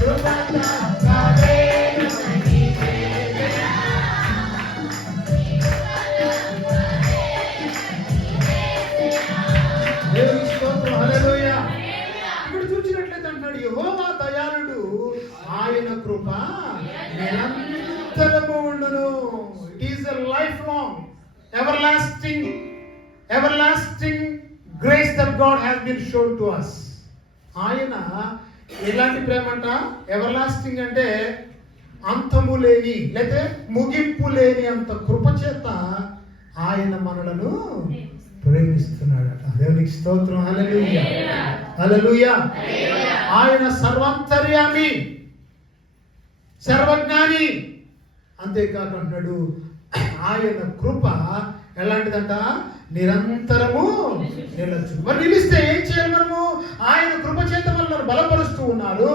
దేవునికి స్తోత్రం. హల్లెలూయా. ఇక్కడ చూసినట్లయితే అంటున్నాడు, యెహోవా దయాళుడు, ఆయన కృప నిరంతరము ఉండును. It is a life long everlasting grace that God has been shown to us. ఆయన ఎలాంటి ప్రేమ అంట? ఎవర్ అంటే అంతము లేని లేతే ముగింపు లేని అంత కృప చేత ఆయన మనలను ప్రేమిస్తున్నాడట. దేవునికి స్తోత్రం. హల్లెలూయా, హల్లెలూయా. ఆయన సర్వాంతర్యామి, సర్వజ్ఞాని. అంతేకాక అంటున్నాడు, ఆయన కృప ఎలాంటిదంట? నిరంతరము నిలచ్చు. మరి నిలిస్తే ఏం చేయాలి మనము? ఆయన కృప చేత మనల్ని బలపరుస్తూ ఉన్నారు.